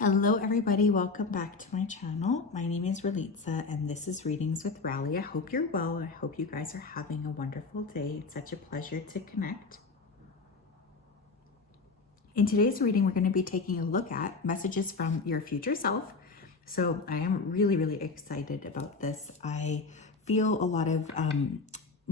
Hello everybody, welcome back to my channel. My name is Ralitza and this is Readings with Rali. I hope you're well. I hope you guys are having a wonderful day. It's such a pleasure to connect. In today's reading, we're going to be taking a look at messages from your future self. So I am really excited about this. I feel a lot of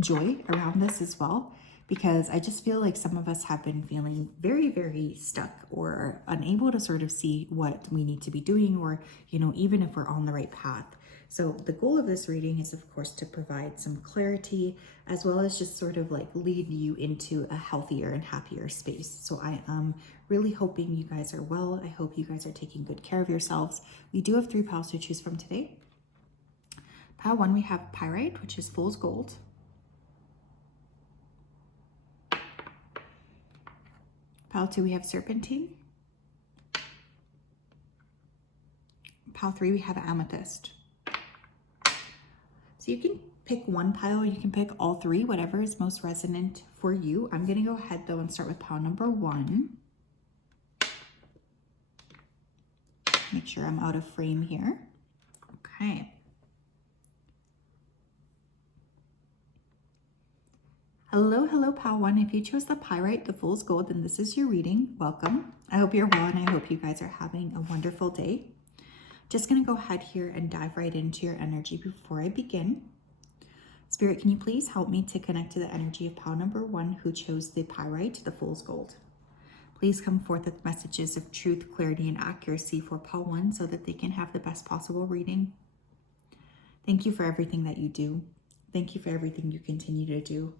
joy around this as well, because I just feel like some of us have been feeling very stuck or unable to sort of see what we need to be doing, or, even if we're on the right path. So the goal of this reading is, of course, to provide some clarity, as well as just sort of like lead you into a healthier and happier space. So I am really hoping you guys are well. I hope you guys are taking good care of yourselves. We do have 3 piles to choose from today. Pile 1, we have Pyrite, which is fool's gold. Pile 2, we have Serpentine. Pile 3, we have Amethyst. So you can pick one pile, you can pick all 3, whatever is most resonant for you. I'm going to go ahead though and start with pile number 1. Make sure I'm out of frame here. Okay. Hello, pile 1. If you chose the Pyrite, the Fool's Gold, then this is your reading. Welcome. I hope you're well, and I hope you guys are having a wonderful day. Just going to go ahead here and dive right into your energy before I begin. Spirit, can you please help me to connect to the energy of pile number 1 who chose the Pyrite, the Fool's Gold? Please come forth with messages of truth, clarity, and accuracy for pile 1 so that they can have the best possible reading. Thank you for everything that you do. Thank you for everything you continue to do.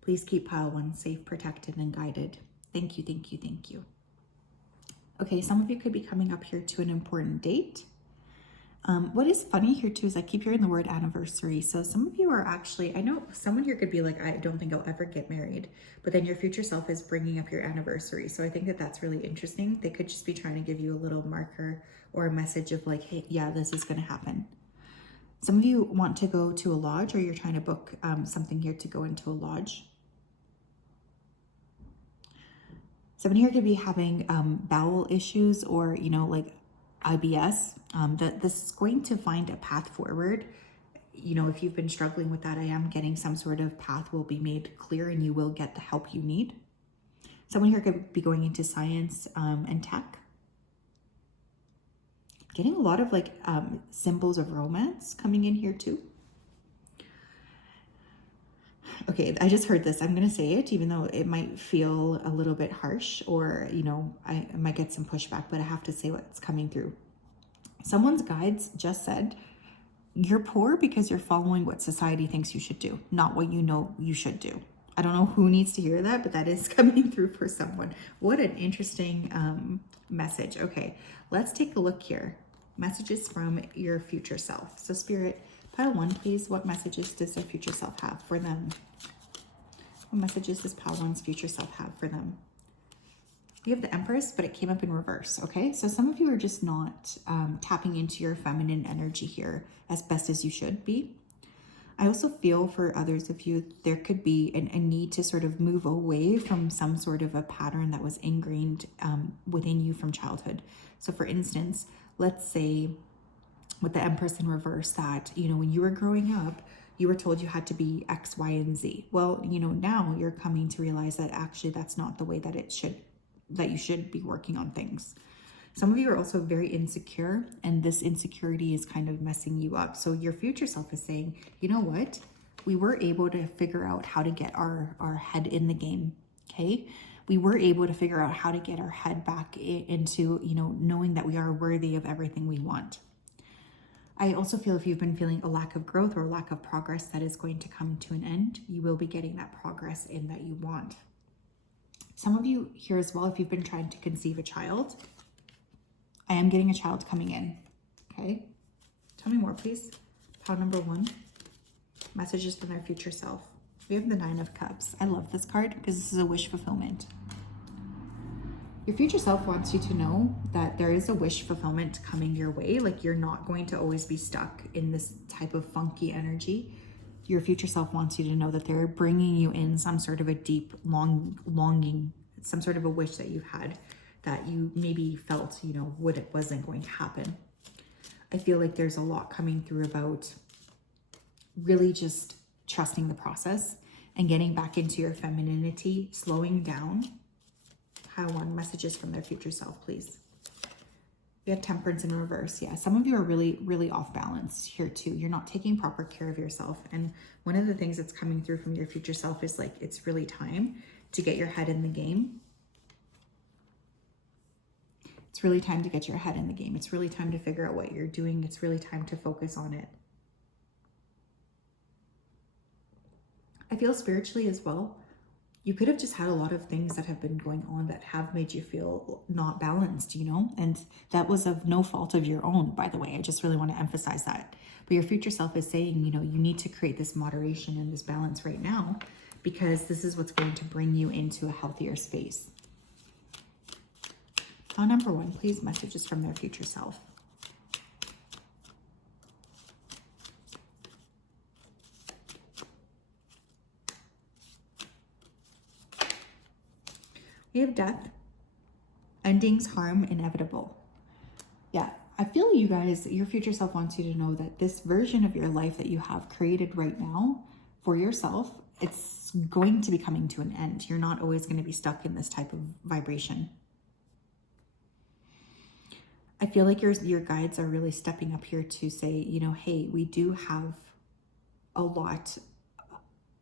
Please keep pile 1 safe, protected, and guided. Thank you. Okay, some of you could be coming up here to an important date. What is funny here too is I keep hearing the word anniversary. So some of you are actually, I know someone here could be like, I don't think I'll ever get married, but then your future self is bringing up your anniversary. So I think that that's really interesting. They could just be trying to give you a little marker or a message of like, hey, yeah, this is going to happen. Some of you want to go to a lodge, or you're trying to book something here to go into a lodge. Someone here could be having bowel issues, or, like IBS. That this is going to find a path forward. If you've been struggling with that, I am getting some sort of path will be made clear and you will get the help you need. Someone here could be going into science and tech. Getting a lot of like symbols of romance coming in here too. Okay, I just heard this. I'm going to say it, even though it might feel a little bit harsh, or, I might get some pushback, but I have to say what's coming through. Someone's guides just said, you're poor because you're following what society thinks you should do, not what you know you should do. I don't know who needs to hear that, but that is coming through for someone. What an interesting message. Okay, let's take a look here. Messages from your future self. So Spirit, pile 1, please. What messages does their future self have for them? What messages does pile 1's future self have for them? We have the Empress, but it came up in reverse, okay? So some of you are just not tapping into your feminine energy here as best as you should be. I also feel for others of you, there could be a need to sort of move away from some sort of a pattern that was ingrained within you from childhood. So for instance, let's say with the Empress in reverse that, when you were growing up, you were told you had to be X, Y, and Z. Well, now you're coming to realize that actually that's not the way that that you should be working on things. Some of you are also very insecure, and this insecurity is kind of messing you up. So your future self is saying, you know what? We were able to figure out how to get our head in the game, okay? We were able to figure out how to get our head back into, knowing that we are worthy of everything we want. I also feel if you've been feeling a lack of growth or a lack of progress, that is going to come to an end. You will be getting that progress in that you want. Some of you here as well, if you've been trying to conceive a child, I am getting a child coming in, okay? Tell me more, please. Pile number 1, messages from their future self. We have the 9 of Cups. I love this card because this is a wish fulfillment. Your future self wants you to know that there is a wish fulfillment coming your way. Like, you're not going to always be stuck in this type of funky energy. Your future self wants you to know that they're bringing you in some sort of a deep longing, some sort of a wish that you've had that you maybe felt, you know, it wasn't going to happen. I feel like there's a lot coming through about really just trusting the process and getting back into your femininity, slowing down. How one messages from their future self, please. We have temperance in reverse. Yeah, some of you are really, really off balance here too. You're not taking proper care of yourself. And one of the things that's coming through from your future self is like, it's really time to get your head in the game. It's really time to get your head in the game. It's really time to figure out what you're doing. It's really time to focus on it. I feel spiritually as well, you could have just had a lot of things that have been going on that have made you feel not balanced, you know, and that was of no fault of your own, by the way. I just really want to emphasize that. But your future self is saying, you know, you need to create this moderation and this balance right now, because this is what's going to bring you into a healthier space. Number 1, please, messages from their future self. We have death, endings, harm, inevitable. Yeah, I feel you guys, your future self wants you to know that this version of your life that you have created right now for yourself, it's going to be coming to an end. You're not always going to be stuck in this type of vibration. I feel like your guides are really stepping up here to say, you know, hey, we do have a lot.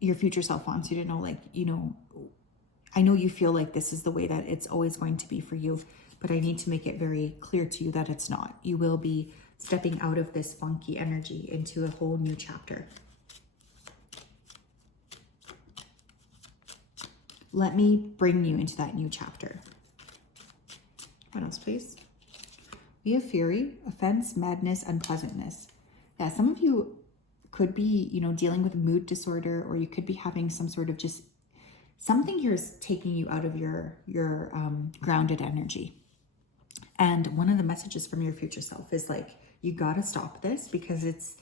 Your future self wants you to know, like, you know, I know you feel like this is the way that it's always going to be for you, but I need to make it very clear to you that it's not. You will be stepping out of this funky energy into a whole new chapter. Let me bring you into that new chapter. What else, please? We have fury, offense, madness, unpleasantness. Yeah, some of you could be, you know, dealing with mood disorder, or you could be having some sort of just something here is taking you out of your grounded energy. And one of the messages from your future self is like, you got to stop this because it's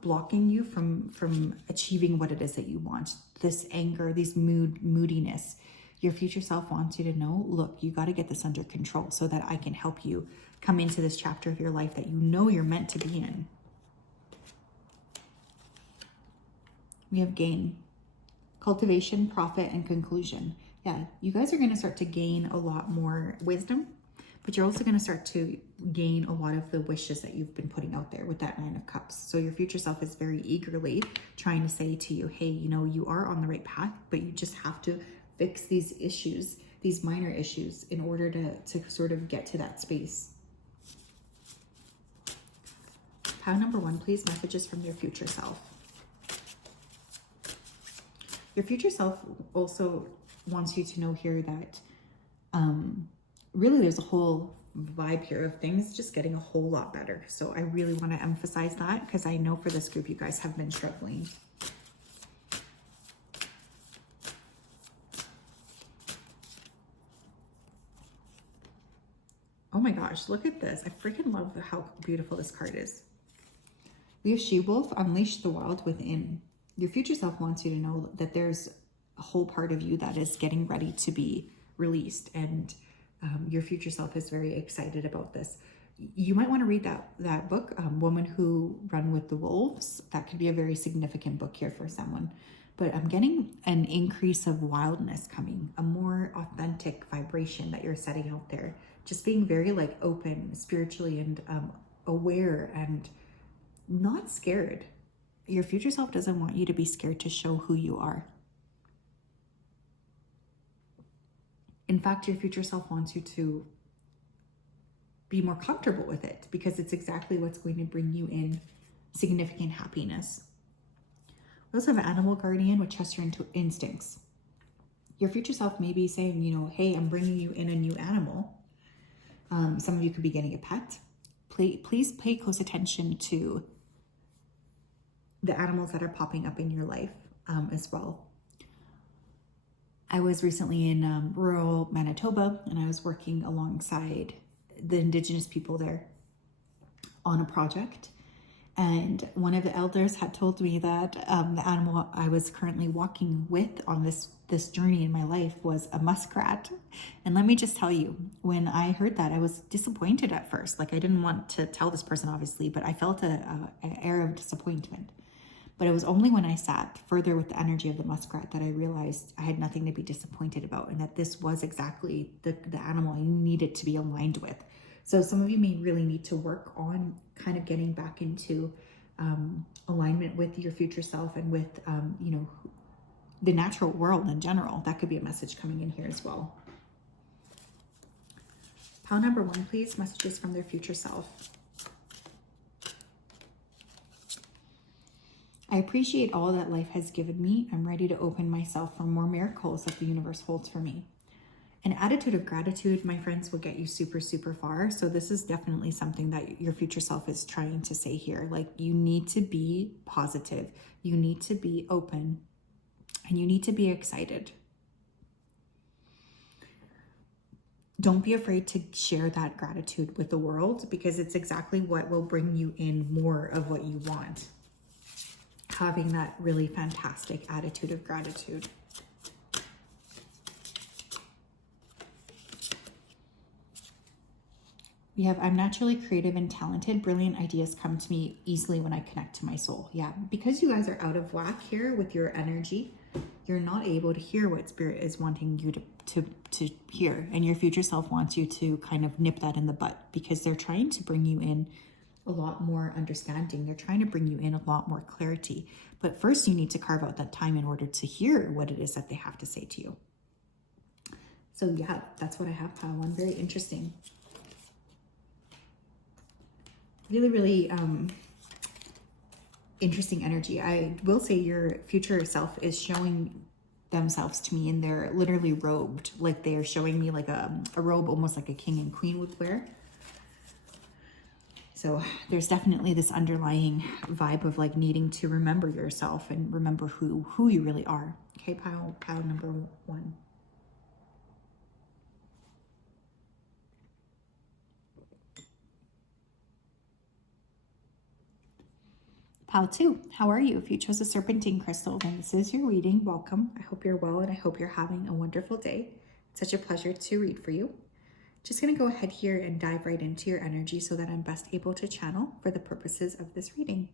blocking you from achieving what it is that you want. This anger, this moodiness. Your future self wants you to know, look, you got to get this under control so that I can help you come into this chapter of your life that you know you're meant to be in. We have gain, cultivation, profit, and conclusion. Yeah, you guys are going to start to gain a lot more wisdom, but you're also going to start to gain a lot of the wishes that you've been putting out there with that 9 of Cups. So your future self is very eagerly trying to say to you, hey, you know, you are on the right path, but you just have to fix these issues, these minor issues, in order to sort of get to that space. Pile number 1, please, messages from your future self. Your future self also wants you to know here that really there's a whole vibe here of things just getting a whole lot better. So I really want to emphasize that because I know for this group, you guys have been struggling. Oh my gosh, look at this. I freaking love how beautiful this card is. We have She-Wolf, unleash the wild within. Your future self wants you to know that there's a whole part of you that is getting ready to be released. And your future self is very excited about this. You might want to read that book, Woman Who Run with the Wolves. That could be a very significant book here for someone. But I'm getting an increase of wildness coming, a more authentic vibration that you're setting out there. Just being very like open spiritually and aware and not scared. Your future self doesn't want you to be scared to show who you are. In fact, your future self wants you to be more comfortable with it because it's exactly what's going to bring you in significant happiness. We also have an animal guardian with trust your instincts. Your future self may be saying, you know, hey, I'm bringing you in a new animal. Some of you could be getting a pet. Please pay close attention to the animals that are popping up in your life as well. I was recently in rural Manitoba, and I was working alongside the Indigenous people there on a project. And one of the elders had told me that the animal I was currently walking with on this journey in my life was a muskrat. And let me just tell you, when I heard that, I was disappointed at first. Like, I didn't want to tell this person, obviously, but I felt an air of disappointment. But it was only when I sat further with the energy of the muskrat that I realized I had nothing to be disappointed about, and that this was exactly the animal I needed to be aligned with. So some of you may really need to work on kind of getting back into alignment with your future self and with, you know, the natural world in general. That could be a message coming in here as well. Pile number 1, please. Messages from their future self. I appreciate all that life has given me. I'm ready to open myself for more miracles that the universe holds for me. An attitude of gratitude, my friends, will get you super, super far. So this is definitely something that your future self is trying to say here. Like, you need to be positive. You need to be open. And you need to be excited. Don't be afraid to share that gratitude with the world, because it's exactly what will bring you in more of what you want. Having that really fantastic attitude of gratitude. We have, I'm naturally creative and talented. Brilliant ideas come to me easily when I connect to my soul. Yeah, because you guys are out of whack here with your energy, you're not able to hear what spirit is wanting you to hear. And your future self wants you to kind of nip that in the butt, because they're trying to bring you in a lot more understanding. They're trying to bring you in a lot more clarity. But first you need to carve out that time in order to hear what it is that they have to say to you. So yeah, that's what I have, pile 1. Very interesting. Really, really interesting energy. I will say your future self is showing themselves to me, and they're literally robed. Like, they are showing me like a robe, almost like a king and queen would wear. So there's definitely this underlying vibe of like needing to remember yourself and remember who you really are. Okay, pile number 1. Pile 2, how are you? If you chose a serpentine crystal, then this is your reading. Welcome. I hope you're well, and I hope you're having a wonderful day. It's such a pleasure to read for you. Just going to go ahead here and dive right into your energy so that I'm best able to channel for the purposes of this reading.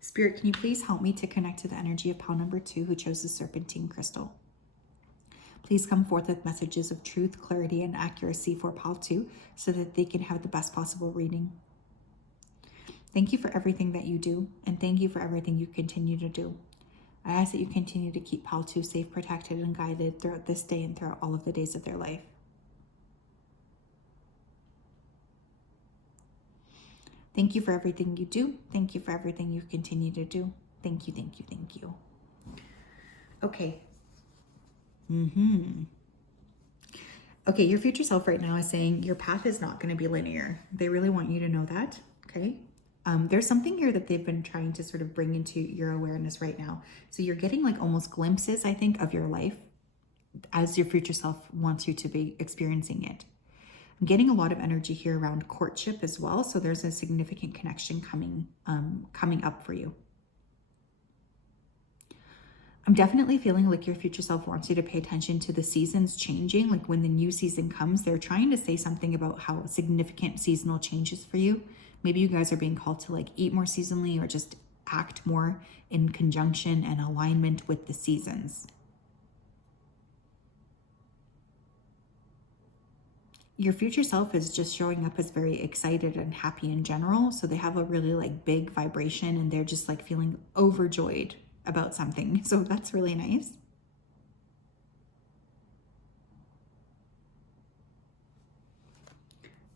Spirit, can you please help me to connect to the energy of pile number 2 who chose the serpentine crystal? Please come forth with messages of truth, clarity, and accuracy for pile 2 so that they can have the best possible reading. Thank you for everything that you do, and thank you for everything you continue to do. I ask that you continue to keep pile 2 safe, protected, and guided throughout this day and throughout all of the days of their life. Thank you for everything you do. Thank you for everything you continue to do. Thank you, thank you, thank you. Okay. Okay, your future self right now is saying your path is not going to be linear. They really want you to know that, okay? There's something here that they've been trying to sort of bring into your awareness right now. So you're getting like almost glimpses, I think, of your life as your future self wants you to be experiencing it. I'm getting a lot of energy here around courtship as well. So there's a significant connection coming up for you. I'm definitely feeling like your future self wants you to pay attention to the seasons changing. Like when the new season comes, they're trying to say something about how significant seasonal changes for you. Maybe you guys are being called to like eat more seasonally or just act more in conjunction and alignment with the seasons. Your future self is just showing up as very excited and happy in general. So they have a really like big vibration and they're just like feeling overjoyed about something. So that's really nice.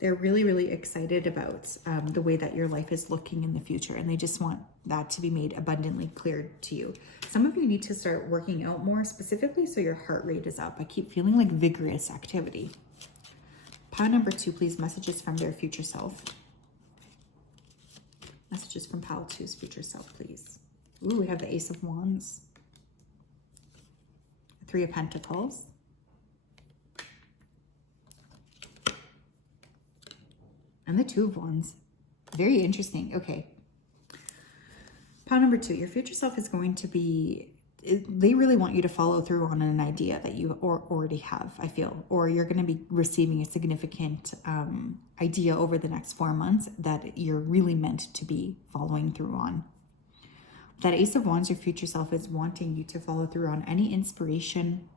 They're really, really excited about the way that your life is looking in the future. And they just want that to be made abundantly clear to you. Some of you need to start working out more specifically so your heart rate is up. I keep feeling like vigorous activity. Pile number 2, please. Messages from their future self. Messages from pile 2's future self, please. Ooh, we have the Ace of Wands. 3 of Pentacles. And the 2 of Wands. Very interesting. Okay. Pile number 2, your future self is going to be, they really want you to follow through on an idea that you already have, I feel, or you're going to be receiving a significant idea over the next 4 months that you're really meant to be following through on. That Ace of Wands, your future self is wanting you to follow through on any inspiration,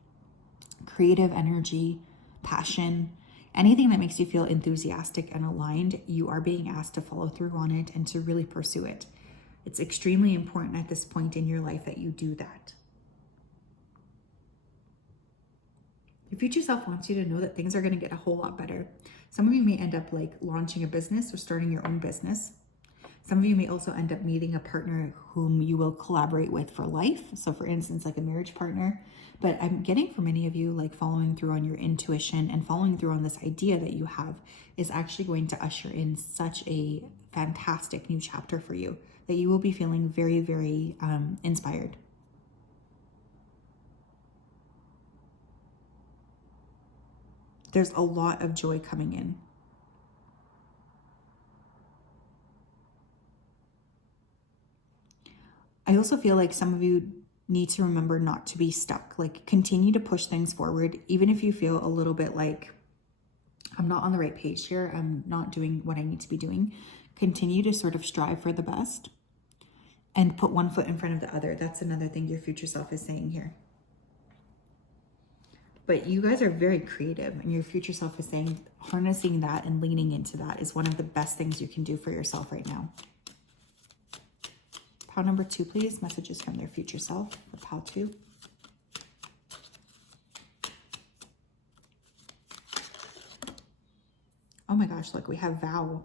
creative energy, passion, anything that makes you feel enthusiastic and aligned. You are being asked to follow through on it and to really pursue it. It's extremely important at this point in your life that you do that. Your future self wants you to know that things are going to get a whole lot better. Some of you may end up like launching a business or starting your own business. Some of you may also end up meeting a partner whom you will collaborate with for life. So for instance, like a marriage partner. But I'm getting for many of you, like following through on your intuition and following through on this idea that you have is actually going to usher in such a fantastic new chapter for you that you will be feeling very, very inspired. There's a lot of joy coming in. I also feel like some of you need to remember not to be stuck. Like continue to push things forward, even if you feel a little bit like I'm not on the right page here, I'm not doing what I need to be doing. Continue to sort of strive for the best and put one foot in front of the other. That's another thing your future self is saying here. But you guys are very creative, and your future self is saying harnessing that and leaning into that is one of the best things you can do for yourself right now. Pile number 2, please. Messages from their future self for pile 2. Oh my gosh, look, we have vow.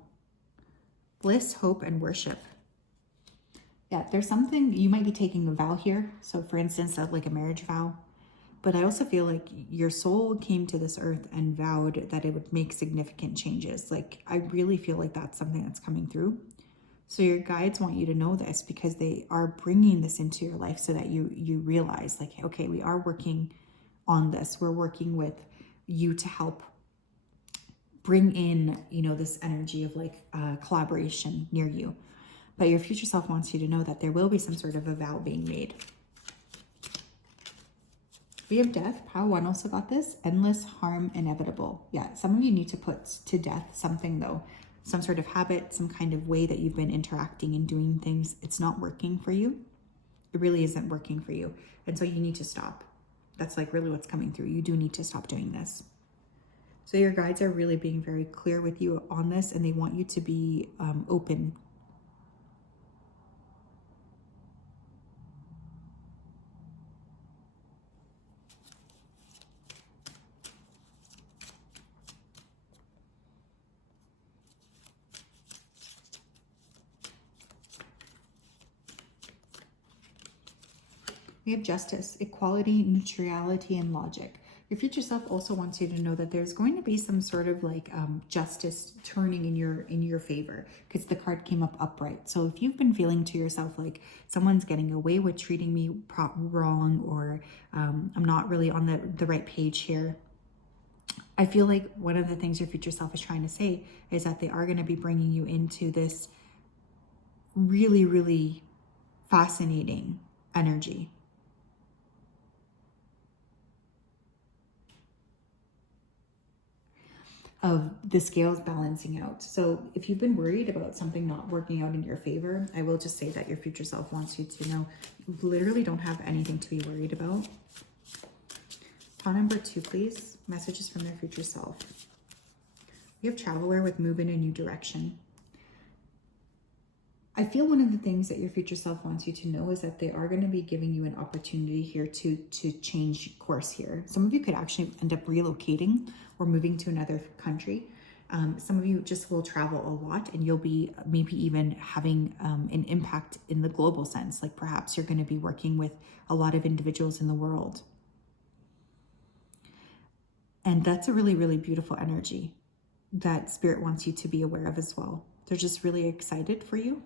Bliss, hope, and worship. Yeah, there's something, you might be taking a vow here. So for instance, like a marriage vow. But I also feel like your soul came to this earth and vowed that it would make significant changes. Like, I really feel like that's something that's coming through. So your guides want you to know this because they are bringing this into your life so that you realize like, okay, we are working on this. We're working with you to help bring in, this energy of like collaboration near you. But your future self wants you to know that there will be some sort of a vow being made. We have death. Pile 1 also got this. Endless, harm, inevitable. Yeah, some of you need to put to death something though. Some sort of habit, some kind of way that you've been interacting and doing things. It's not working for you. It really isn't working for you. And so you need to stop. That's like really what's coming through. You do need to stop doing this. So your guides are really being very clear with you on this, and they want you to be open. We have justice, equality, neutrality, and logic. Your future self also wants you to know that there's going to be some sort of like justice turning in your favor because the card came up upright. So if you've been feeling to yourself like someone's getting away with treating me wrong, or I'm not really on the right page here, I feel like one of the things your future self is trying to say is that they are going to be bringing you into this really, really fascinating energy. Of the scales balancing out. So if you've been worried about something not working out in your favor, I will just say that your future self wants you to know you literally don't have anything to be worried about. Pile number 2, please. Messages from their future self. We have traveler with move in a new direction. I feel one of the things that your future self wants you to know is that they are going to be giving you an opportunity here to change course here. Some of you could actually end up relocating or moving to another country. Some of you just will travel a lot, and you'll be maybe even having an impact in the global sense. Like perhaps you're going to be working with a lot of individuals in the world. And that's a really, really beautiful energy that Spirit wants you to be aware of as well. They're just really excited for you.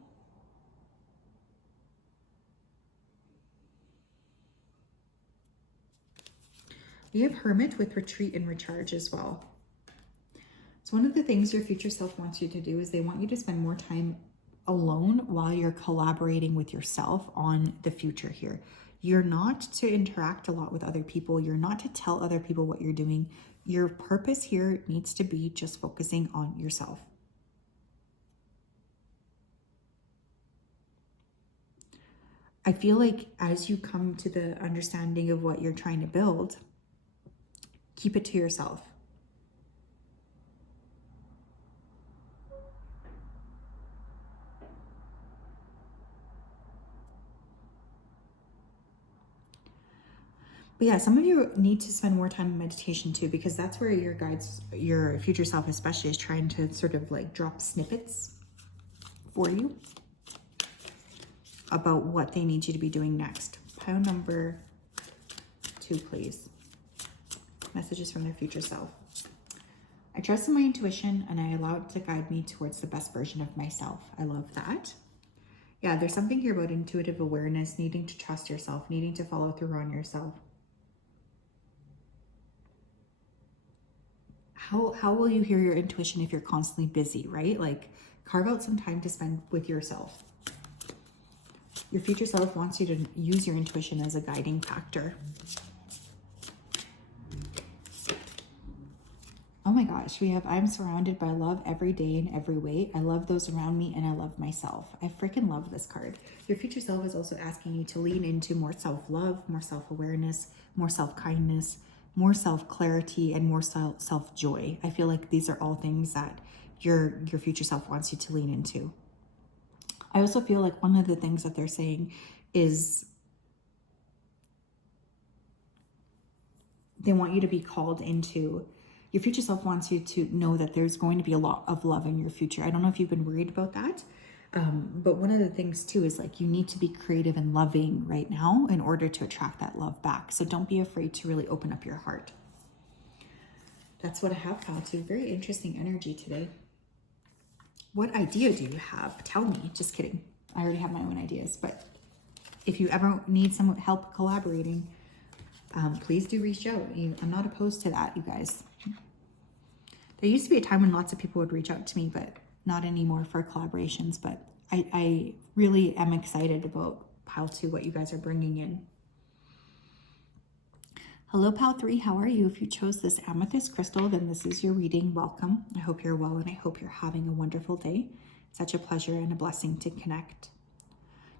We have Hermit with retreat and recharge as well. So one of the things your future self wants you to do is they want you to spend more time alone while you're collaborating with yourself on the future here. You're not to interact a lot with other people. You're not to tell other people what you're doing. Your purpose here needs to be just focusing on yourself. I feel like as you come to the understanding of what you're trying to build, keep it to yourself. But yeah, some of you need to spend more time in meditation too, because that's where your guides, your future self especially, is trying to sort of like drop snippets for you about what they need you to be doing next. Pile number 2, please. Messages from their future self. I trust in my intuition and I allow it to guide me towards the best version of myself. I love that. Yeah, there's something here about intuitive awareness, needing to trust yourself, needing to follow through on yourself. How will you hear your intuition if you're constantly busy, right? Like, carve out some time to spend with yourself. Your future self wants you to use your intuition as a guiding factor. Oh my gosh, we have, I'm surrounded by love every day in every way. I love those around me and I love myself. I freaking love this card. Your future self is also asking you to lean into more self-love, more self-awareness, more self-kindness, more self-clarity, and more self-joy. I feel like these are all things that your future self wants you to lean into. I also feel like one of the things that they're saying is they want you to be called into, your future self wants you to know that there's going to be a lot of love in your future. I don't know if you've been worried about that. But one of the things too is like you need to be creative and loving right now in order to attract that love back. So don't be afraid to really open up your heart. That's what I have found too. Very interesting energy today. What idea do you have? Tell me. Just kidding. I already have my own ideas. But if you ever need some help collaborating, please do reach out. I'm not opposed to that, you guys. There used to be a time when lots of people would reach out to me, but not anymore for collaborations. But I really am excited about Pile 2, what you guys are bringing in. Hello, Pile 3. How are you? If you chose this amethyst crystal, then this is your reading. Welcome. I hope you're well and I hope you're having a wonderful day. Such a pleasure and a blessing to connect.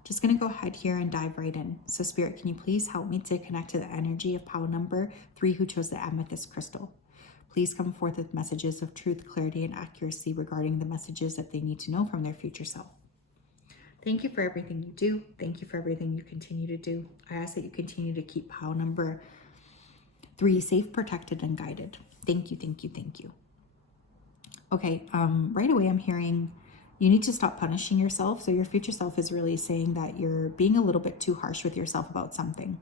Just going to go ahead here and dive right in. So Spirit, can you please help me to connect to the energy of Pile number 3 who chose the amethyst crystal? Please come forth with messages of truth, clarity, and accuracy regarding the messages that they need to know from their future self. Thank you for everything you do. Thank you for everything you continue to do. I ask that you continue to keep Pile number 3 safe, protected, and guided. Thank you, thank you, thank you. Okay, right away I'm hearing you need to stop punishing yourself. So your future self is really saying that you're being a little bit too harsh with yourself about something.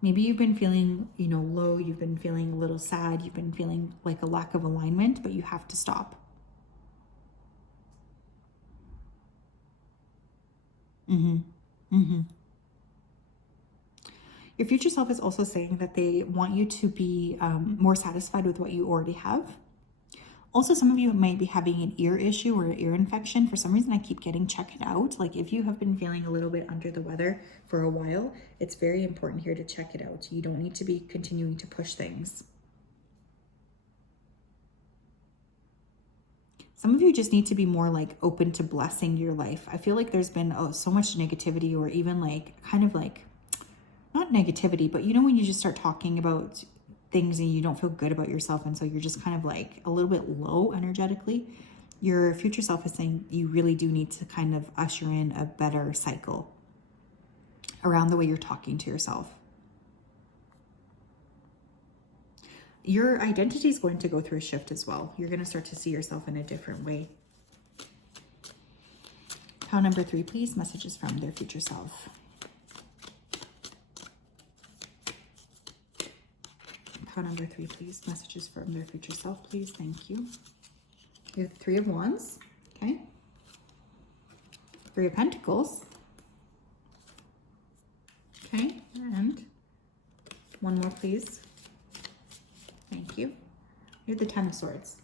Maybe you've been feeling, low. You've been feeling a little sad. You've been feeling like a lack of alignment, but you have to stop. Your future self is also saying that they want you to be more satisfied with what you already have. Also, some of you might be having an ear issue or an ear infection. For some reason, I keep getting check it out. Like if you have been feeling a little bit under the weather for a while, it's very important here to check it out. You don't need to be continuing to push things. Some of you just need to be more like open to blessing your life. I feel like there's been so much negativity, or even like kind of like, not negativity, but when you just start talking about things and you don't feel good about yourself, and so you're just kind of like a little bit low energetically, your future self is saying you really do need to kind of usher in a better cycle around the way you're talking to yourself. Your identity is going to go through a shift as well. You're going to start to see yourself in a different way. Pile number 3, please. Messages from their future self. Pile number 3, please. Messages from their future self, please. Thank you. We have 3 of Wands. Okay. 3 of Pentacles. Okay. And one more, please. Thank you. We have the 10 of Swords.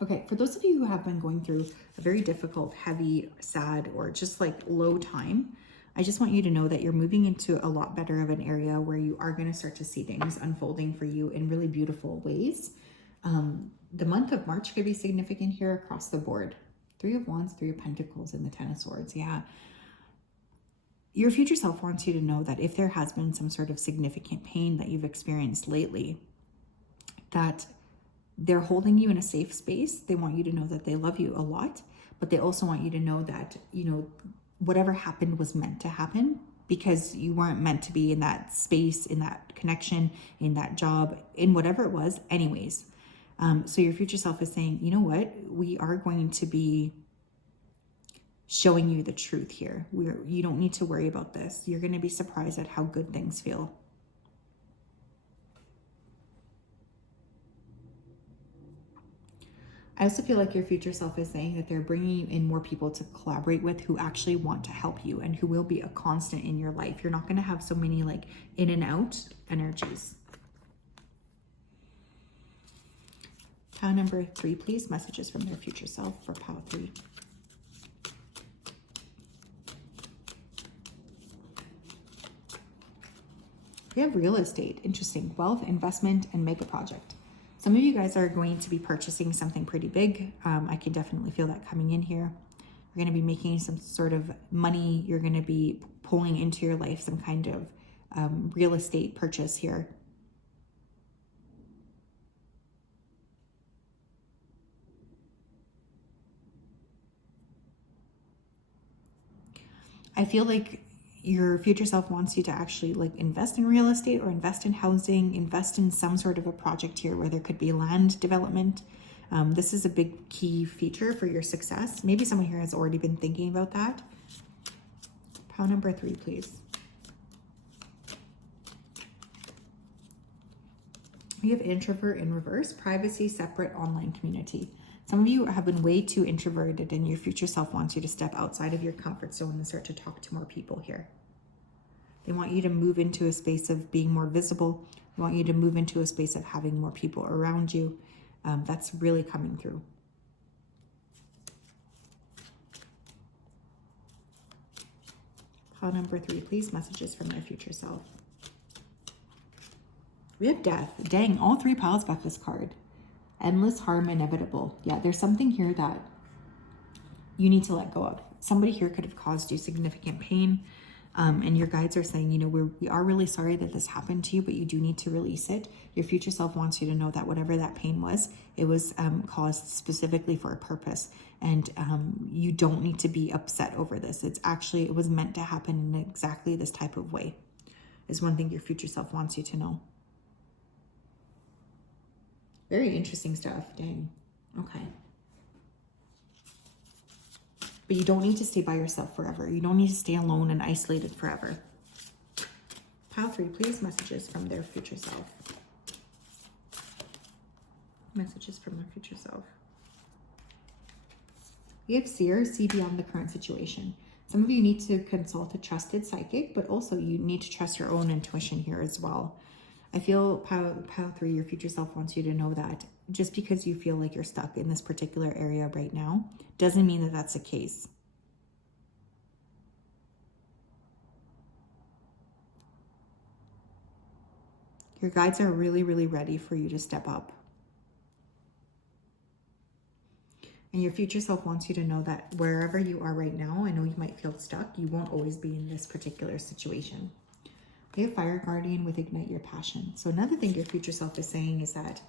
Okay, for those of you who have been going through a very difficult, heavy, sad, or just like low time, I just want you to know that you're moving into a lot better of an area where you are going to start to see things unfolding for you in really beautiful ways. The month of March could be significant here across the board. Three of Wands, Three of Pentacles, and the Ten of Swords. Yeah. Your future self wants you to know that if there has been some sort of significant pain that you've experienced lately, that they're holding you in a safe space. They want you to know that they love you a lot, but they also want you to know that, you know, whatever happened was meant to happen, because you weren't meant to be in that space, in that connection, in that job, in whatever it was anyways. So your future self is saying, you know what, we are going to be showing you the truth here. You don't need to worry about this. You're going to be surprised at how good things feel. I also feel like your future self is saying that they're bringing in more people to collaborate with who actually want to help you and who will be a constant in your life. You're not going to have so many like in and out energies. Pile number 3, please. Messages from their future self for pile 3. We have real estate. Interesting. Wealth, investment, and mega project. Some of you guys are going to be purchasing something pretty big. I can definitely feel that coming in here. You're going to be making some sort of money. You're going to be pulling into your life some kind of real estate purchase here. I feel like your future self wants you to actually like invest in real estate or invest in housing, invest in some sort of a project here where there could be land development. This is a big key feature for your success. Maybe someone here has already been thinking about that. Pile number 3, please. We have introvert in reverse, privacy, separate, online community. Some of you have been way too introverted, and your future self wants you to step outside of your comfort zone and start to talk to more people here. They want you to move into a space of being more visible. They want you to move into a space of having more people around you. That's really coming through. Pile number 3, please. Messages from their future self. We have death. Dang, all 3 piles got this card. Endless harm inevitable. Yeah, there's something here that you need to let go of. Somebody here could have caused you significant pain. And your guides are saying, you know, we are really sorry that this happened to you, but you do need to release it. Your future self wants you to know that whatever that pain was, it was caused specifically for a purpose. And you don't need to be upset over this. It was meant to happen in exactly this type of way, is one thing your future self wants you to know. Very interesting stuff. Dang. Okay. But you don't need to stay by yourself forever. You don't need to stay alone and isolated forever. Pile 3, please. Messages from their future self. Messages from their future self. We have seer, see beyond the current situation. Some of you need to consult a trusted psychic, but also you need to trust your own intuition here as well. I feel pile 3, your future self wants you to know that just because you feel like you're stuck in this particular area right now doesn't mean that that's the case. Your guides are really, really ready for you to step up. And your future self wants you to know that wherever you are right now, I know you might feel stuck. You won't always be in this particular situation. We have Fire Guardian with Ignite Your Passion. So another thing your future self is saying is that,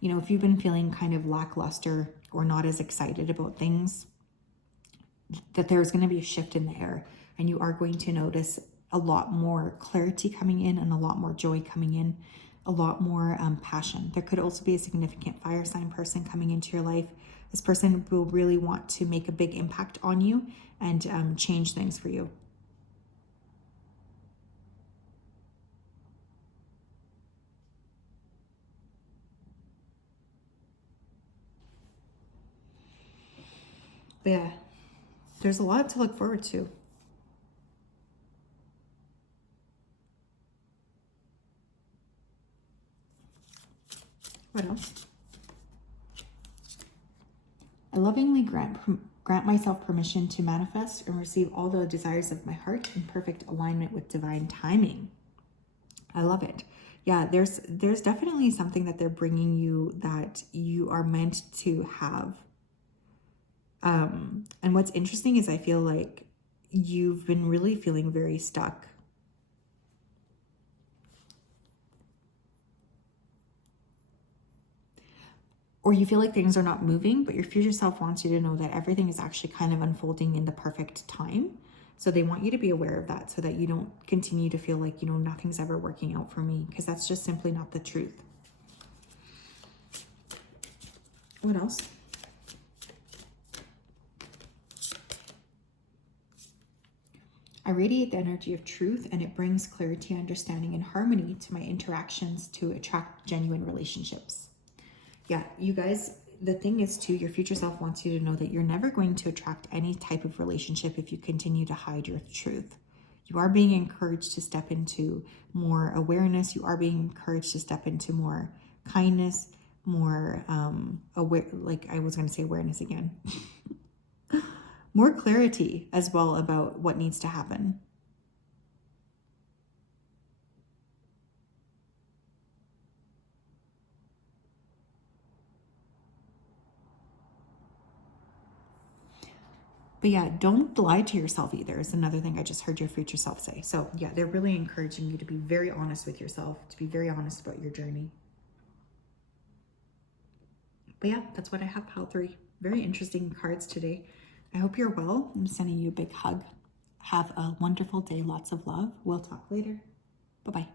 you know, if you've been feeling kind of lackluster or not as excited about things, that there's going to be a shift in the air, and you are going to notice a lot more clarity coming in and a lot more joy coming in, a lot more passion. There could also be a significant fire sign person coming into your life. This person will really want to make a big impact on you and change things for you. But yeah, there's a lot to look forward to. What else? I lovingly grant myself permission to manifest and receive all the desires of my heart in perfect alignment with divine timing. I love it. Yeah, there's definitely something that they're bringing you that you are meant to have. And what's interesting is I feel like you've been really feeling very stuck. Or you feel like things are not moving, but your future self wants you to know that everything is actually kind of unfolding in the perfect time. So they want you to be aware of that so that you don't continue to feel like, nothing's ever working out for me, because that's just simply not the truth. What else? I radiate the energy of truth, and it brings clarity, understanding, and harmony to my interactions to attract genuine relationships. Yeah, you guys, the thing is too, your future self wants you to know that you're never going to attract any type of relationship if you continue to hide your truth. You are being encouraged to step into more awareness. You are being encouraged to step into more kindness, more aware, like I was going to say awareness again. More clarity as well about what needs to happen. But yeah, don't lie to yourself either is another thing I just heard your future self say. So yeah, they're really encouraging you to be very honest with yourself, to be very honest about your journey. But yeah, that's what I have, pile 3. Very interesting cards today. I hope you're well. I'm sending you a big hug. Have a wonderful day. Lots of love. We'll talk later. Bye-bye.